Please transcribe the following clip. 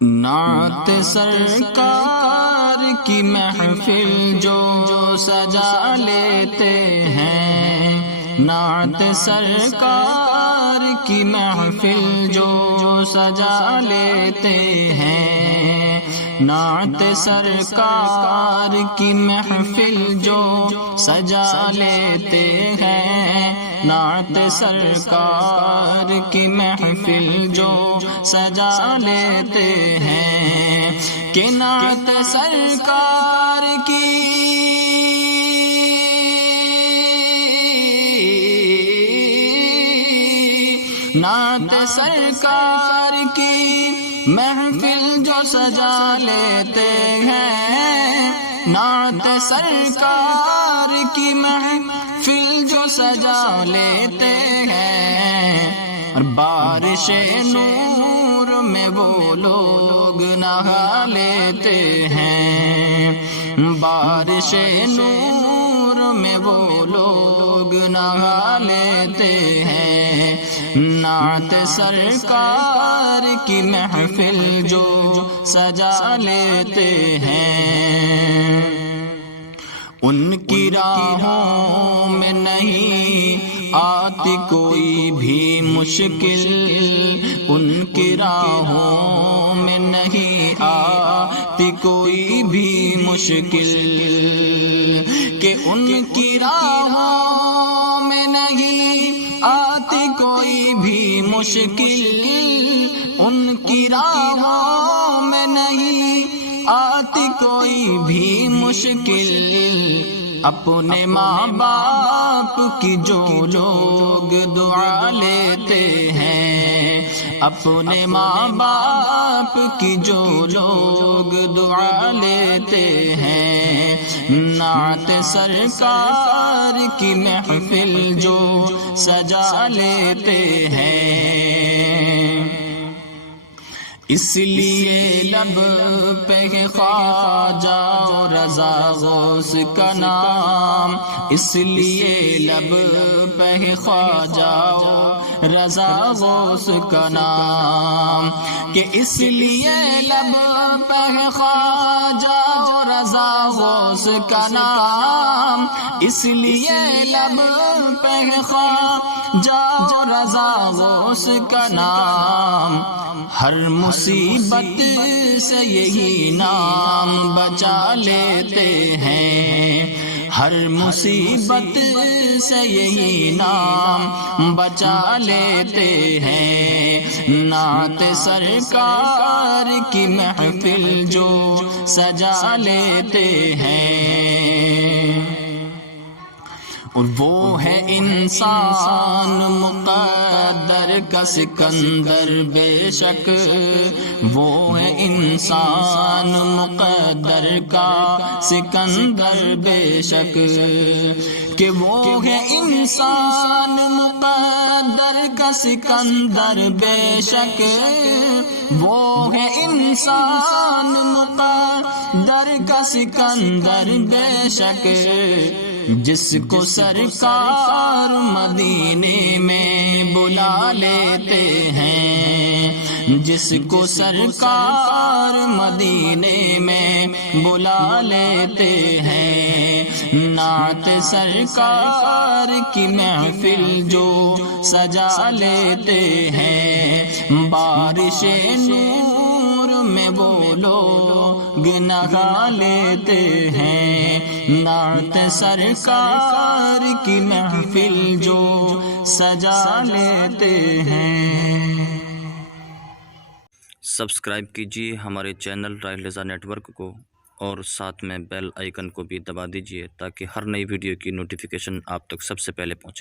نعت سرکار کی محفل جو سجا لیتے ہیں، نعت سرکار کی محفل جو سجا لیتے ہیں، نعت سرکار کی محفل جو سجا لیتے ہیں، نعت سرکار کی محفل جو سجا لیتے ہیں کہ نعت سرکار کی نعت سرکار کی محفل جو سجا لیتے ہیں، نعت سرکار کی محفل جو سجا لیتے ہیں، اور بارش نور میں وہ لوگ نہا لیتے ہیں، بارش نور میں وہ لوگ نہا لیتے ہیں، نعت سرکار کی محفل جو سجا لیتے ہیں۔ ان کی راہوں میں نہیں آتی کوئی بھی مشکل، ان کی راہوں میں نہیں آتی کوئی بھی مشکل، کہ ان کی راہوں میں نہیں آتی کوئی بھی مشکل، ان کی راہوں میں نہیں آتی کوئی بھی مشکل، اپنے ماں باپ کی جو لوگ دعا لیتے ہیں، اپنے ماں باپ کی جو لوگ دعا لیتے ہیں، نعت سرکار کی محفل جو سجا لیتے ہیں۔ اس لیے لب پہ خواجہ رضا غوث کا نام، اس لیے لب پہ خواجہ رضا غوث کا نام، کہ اس لیے لب پہ خواجہ رضا غوث کا نام، اس لیے لب پہ خواجہ رضا غوث کا نام، ہر مصیبت سے یہی نام بچا لیتے ہیں، ہر مصیبت سے یہی نام بچا لیتے ہیں، نعت سرکار کی محفل جو سجا لیتے ہیں۔ اور وہ ہے انسان مقدر کا سکندر بے شک، وہ ہے انسان مقدر کا سکندر بے شک، کہ وہ ہے انسان مقدر کا سکندر بے شک، وہ ہے انسان مقدر کا سکندر بے شک، جس کو سرکار مدینے میں بلا لیتے ہیں، جس کو سرکار مدینے میں بلا لیتے ہیں، نعت سرکار کی محفل جو سجا لیتے ہیں، بارش نور میں وہ لوگ نہا لیتے ہیں، نعت سرکار کی محفل جو سجا لیتے ہیں۔ سبسکرائب کیجیے ہمارے چینل راحیل رضا نیٹ ورک کو، اور ساتھ میں بیل آئیکن کو بھی دبا دیجیے تاکہ ہر نئی ویڈیو کی نوٹیفیکیشن آپ تک سب سے پہلے پہنچے۔